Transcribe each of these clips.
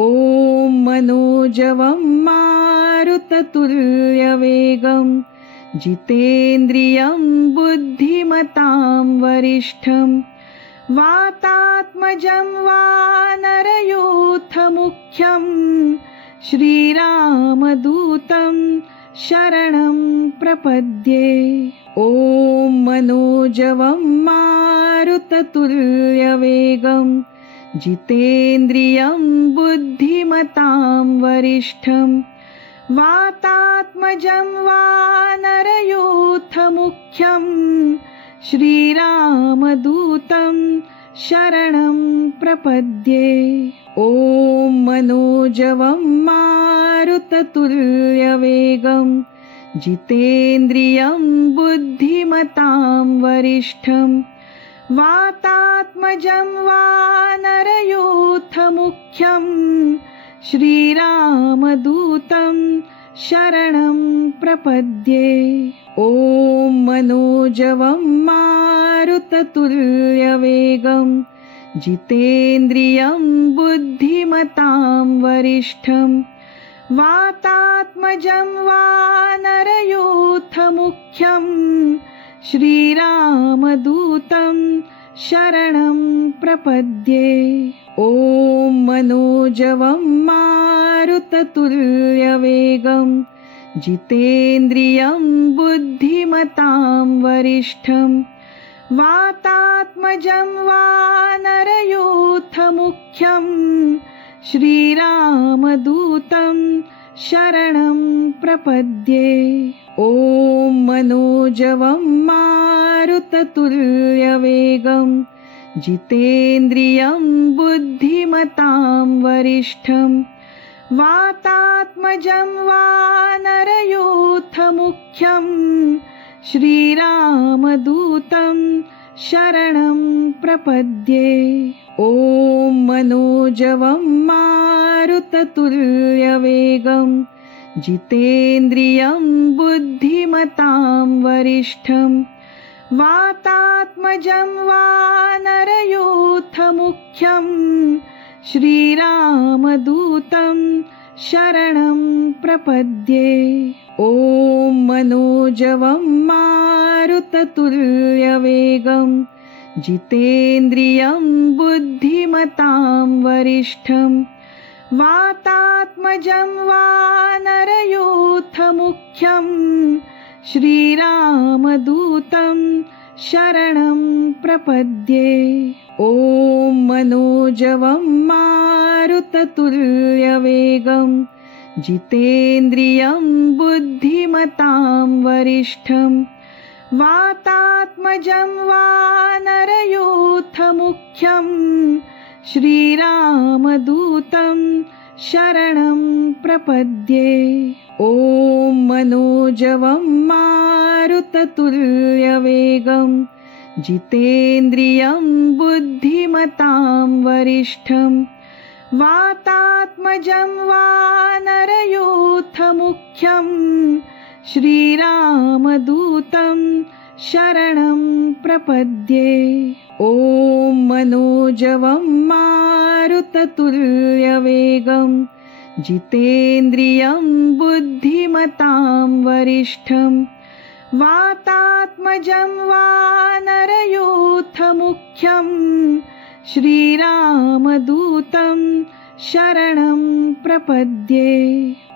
ॐ मनोजवं मारुततुल्यवेगं जितेन्द्रियं बुद्धिमतां वरिष्ठं वातात्मजं वानरयूथमुख्यं श्रीरामदूतं शरणं प्रपद्ये। ॐ मनोजवं मारुततुल्यवेगं जितेन्द्रियं बुद्धिमतां वरिष्ठं वातात्मजं वानरयूथमुख्यं श्रीरामदूतं शरणं प्रपद्ये। ॐ मनोजवं मारुततुल्यवेगं जितेन्द्रियं बुद्धिमतां वरिष्ठं वातात्मजं वानरयूथमुख्यं श्रीरामदूतं शरणं प्रपद्ये। ॐ मनोजवं मारुततुल्यवेगं जितेन्द्रियं बुद्धिमतां वरिष्ठं वातात्मजं वानरयूथमुख्यं श्रीरामदूतं शरणं प्रपद्ये। ॐ मनोजवं मारुततुल्यवेगं जितेन्द्रियं बुद्धिमतां वरिष्ठं वातात्मजं वानरयूथमुख्यं श्रीरामदूतं शरणं प्रपद्ये। ॐ मनोजवं मारुततुल्यवेगं जितेन्द्रियं बुद्धिमतां वरिष्ठं वातात्मजं वानरयूथमुख्यं श्रीरामदूतं शरणं प्रपद्ये। ॐ मनोजवं मारुततुल्यवेगं जितेन्द्रियं बुद्धिमतां वरिष्ठं वातात्मजं वानरयूथमुख्यं श्रीरामदूतं शरणं प्रपद्ये। ॐ मनोजवं मारुततुल्यवेगं जितेन्द्रियं बुद्धिमतां वरिष्ठं वातात्मजं वानरयूथमुख्यं श्रीरामदूतं शरणं प्रपद्ये। ॐ मनोजवं मारुततुल्यवेगं जितेन्द्रियं बुद्धिमतां वरिष्ठं वातात्मजं वानरयूथमुख्यं श्रीरामदूतं शरणं प्रपद्ये। ॐ मनोजवं मारुततुल्यवेगं जितेन्द्रियं बुद्धिमतां वरिष्ठं वातात्मजं वानरयूथमुख्यं श्रीरामदूतं शरणं प्रपद्ये। ॐ मनोजवं मारुततुल्यवेगं जितेन्द्रियं बुद्धिमतां वरिष्ठं वातात्मजं वानरयूथमुख्यं श्रीरामदूतं शरणं प्रपद्ये।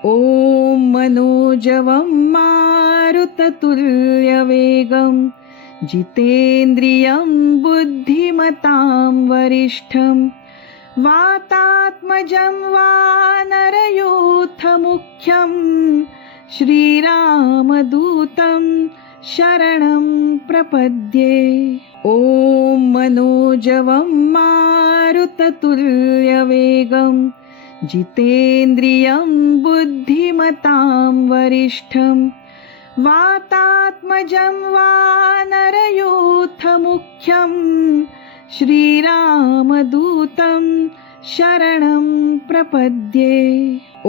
ॐ मनोजवं मारुततुल्यवेगं जितेन्द्रियं बुद्धिमतां वरिष्ठं वातात्मजं वानरयूथमुख्यं श्रीरामदूतं शरणं प्रपद्ये। ॐ मनोजवं मारुततुल्यवेगं जितेन्द्रियं बुद्धिमतां वरिष्ठं वातात्मजं वानरयूथमुख्यं श्रीरामदूतं शरणं प्रपद्ये। ॐ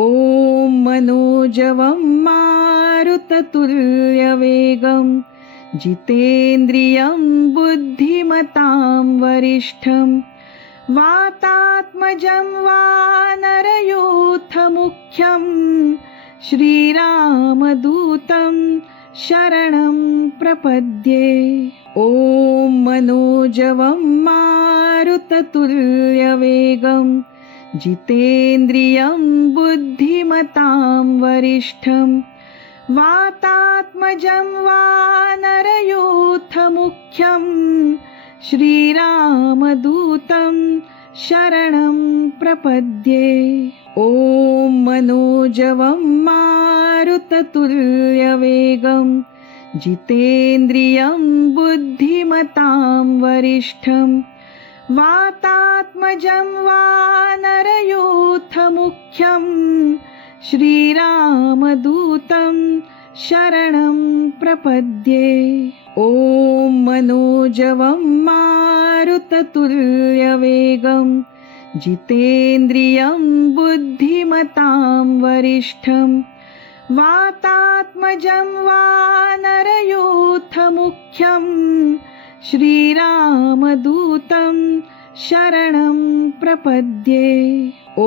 मनोजवं मारुततुल्यवेगं जितेन्द्रियं बुद्धिमतां वरिष्ठं वातात्मजं वानरयूथमुख्यं नरयूथमुख्यं श्रीरामदूतं शरणं प्रपद्ये। ॐ मनोजवं मारुततुल्यवेगं जितेन्द्रियं बुद्धिमतां वरिष्ठं वातात्मजं वानरयूथमुख्यं श्रीरामदूतं शरणं प्रपद्ये। ॐ मनोजवं मारुततुल्यवेगं जितेन्द्रियं बुद्धिमतां वरिष्ठं वातात्मजं वानरयूथमुख्यं श्रीरामदूतं शरणं प्रपद्ये। ॐ मनोजवं मारुततुल्यवेगं जितेन्द्रियं बुद्धिमतां वरिष्ठं वातात्मजं वानरयूथमुख्यं श्रीरामदूतं शरणं प्रपद्ये। ॐ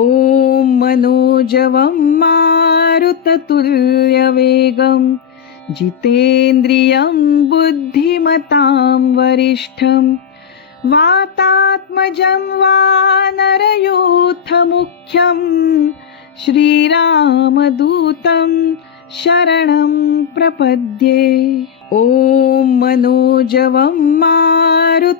मनोजवं मारुततुल्यवेगं जितेन्द्रियं बुद्धिमतां वरिष्ठं वातात्मजं वानरयूथमुख्यं श्रीरामदूतं शरणं प्रपद्ये। ॐ मनोजवं मारुततुल्यवेगं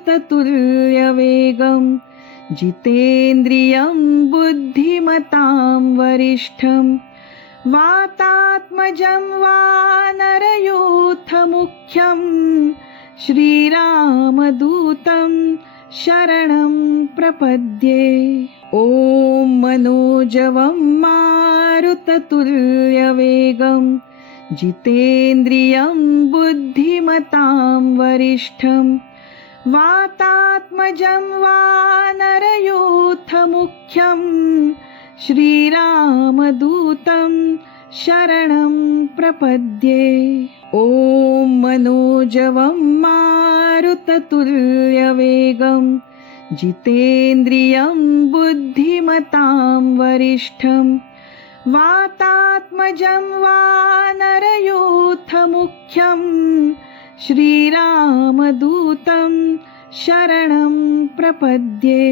जितेन्द्रियं बुद्धिमतां वरिष्ठं वातात्मजं वानरयूथमुख्यं श्रीरामदूतं शरणं प्रपद्ये। ॐ मनोजवं मारुततुल्यवेगं जितेन्द्रियं बुद्धिमतां वरिष्ठं वातात्मजं वानरयूथमुख्यं श्रीरामदूतं शरणं प्रपद्ये। ॐ मनोजवं मारुततुल्यवेगं जितेन्द्रियं बुद्धिमतां वरिष्ठं वातात्मजं वानरयूथमुख्यं श्रीरामदूतं शरणं प्रपद्ये।